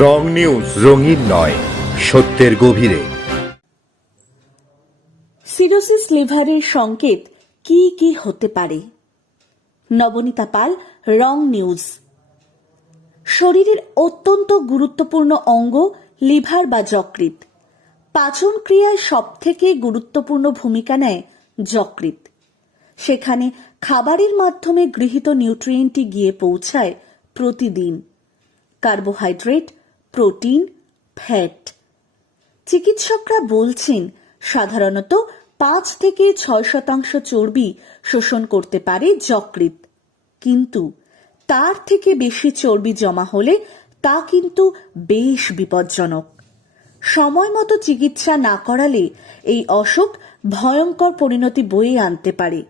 রং news, রঙিন নয়, সত্যের গভীরে। সিরোসিস লিভারের সংকেত কি কি হতে পারে? নবনীতা পাল, রং নিউজ। শরীরের অত্যন্ত গুরুত্বপূর্ণ অঙ্গ লিভার বা যকৃৎ। পাচন ক্রিয়ায় সবথেকে গুরুত্বপূর্ণ ভূমিকা নেয় যকৃৎ। সেখানে খাবারের মাধ্যমে গৃহীত নিউট্রিয়েন্টটি গিয়ে পৌঁছায় প্রতিদিন। Carbohydrate protein, fat. চিকিৎসকরা বলছেন, সাধারণত পাঁচ থেকে ছয় শতাংশ চর্বি শোষণ করতে পারে যকৃৎ। কিন্তু তার থেকে বেশি চর্বি জমা হলে তা কিন্তু বেশ বিপজ্জনক। সময় মতো চিকিৎসা না করালে এই অসুখ ভয়ঙ্কর পরিণতি বয়ে আনতে পারে।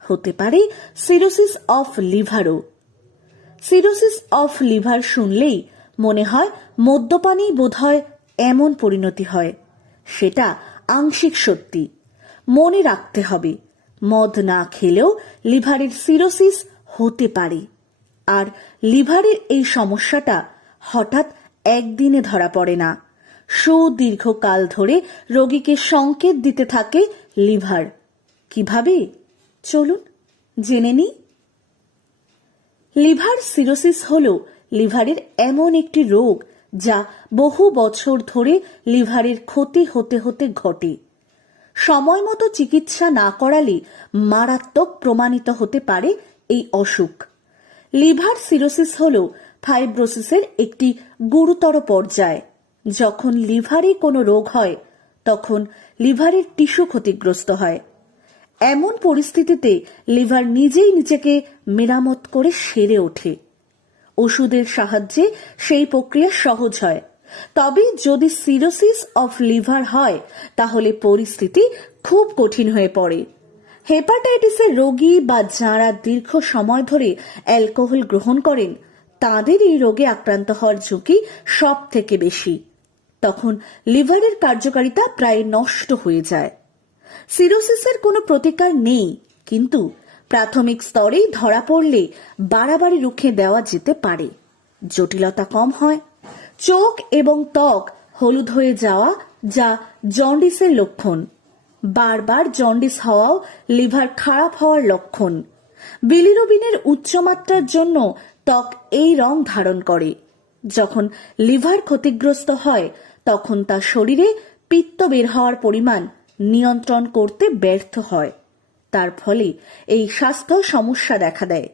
হতে পারে সিরোসিস অফ লিভারও। সিরোসিস অফ লিভার শুনলেই মনে হয় মদ্যপানেই বোধহয় এমন পরিণতি হয়। সেটা আংশিক সত্যি। মনে রাখতে হবে, মদ না খেলেও লিভারের সিরোসিস হতে পারে। আর লিভারের এই সমস্যাটা হঠাৎ একদিনে ধরা পড়ে না। সুদীর্ঘকাল ধরে রোগীকে সংকেত দিতে থাকে লিভার। কীভাবে? চলুন জেনে নিই। লিভার সিরোসিস হল লিভারের এমন একটি রোগ যা বহু বছর ধরে লিভারের ক্ষতি হতে হতে ঘটে। সময় মতো চিকিৎসা না করালে মারাত্মক প্রমাণিত হতে পারে এই অসুখ। লিভার সিরোসিস হল ফাইব্রোসিসের একটি গুরুতর পর্যায়। যখন লিভারে কোনো রোগ হয়, তখন লিভারের টিস্যু ক্ষতিগ্রস্ত হয়। এমন পরিস্থিতিতে লিভার নিজেই নিজেকে মেরামত করে সেরে ওঠে। ওষুধের সাহায্যে সেই প্রক্রিয়া সহজ হয়। তবে যদি সিরোসিস অফ লিভার হয়, তাহলে পরিস্থিতি খুব কঠিন হয়ে পড়ে। হেপাটাইটিসের রোগী বা যারা দীর্ঘ সময় ধরে অ্যালকোহল গ্রহণ করেন, তাদের এই রোগে আক্রান্ত হওয়ার ঝুঁকি সব থেকে বেশি। তখন লিভারের কার্যকারিতা প্রায় নষ্ট হয়ে যায়। সিরোসিসের কোনো প্রতিকার নেই, কিন্তু প্রাথমিক স্তরেই ধরা পড়লে বাড়াবাড়ি রুখে দেওয়া যেতে পারে। জটিলতা কম হয়। চোখ এবং ত্বক হলুদ হয়ে যাওয়া যা জন্ডিসের লক্ষণ। বারবার জন্ডিস হওয়াও লিভার খারাপ হওয়ার লক্ষণ। বিলিরুবিনের উচ্চমাত্রার জন্য ত্বক এই রং ধারণ করে। যখন লিভার ক্ষতিগ্রস্ত হয়, তখন তা শরীরে পিত্ত বের হওয়ার পরিমাণ নিয়ন্ত্রণ করতে ব্যর্থ হয়। তার ফলে এই স্বাস্থ্য সমস্যা দেখা দেয়।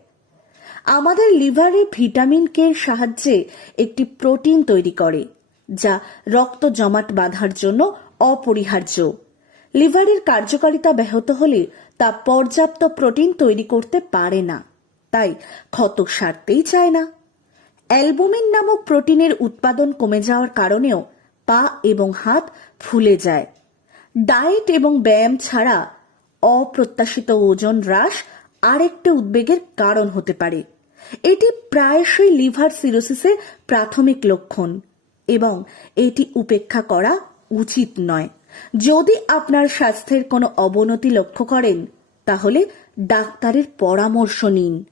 আমাদের লিভারে ভিটামিন কে সাহায্যে একটি প্রোটিন তৈরি করে, যা রক্ত জমাট বাঁধার জন্য অপরিহার্য। লিভারের কার্যকারিতা ব্যাহত হলে তা পর্যাপ্ত প্রোটিন তৈরি করতে পারে না, তাই ক্ষত সারতেই চায় না। অ্যালবুমিন নামক প্রোটিনের উৎপাদন কমে যাওয়ার কারণেও পা এবং হাত ফুলে যায়। ডায়েট এবং ব্যায়াম ছাড়া অপ্রত্যাশিত ওজন হ্রাস আরেকটি উদ্বেগের কারণ হতে পারে। এটি প্রায়শই লিভার সিরোসিসের প্রাথমিক লক্ষণ এবং এটি উপেক্ষা করা উচিত নয়। যদি আপনার স্বাস্থ্যের কোনো অবনতি লক্ষ্য করেন, তাহলে ডাক্তারের পরামর্শ নিন।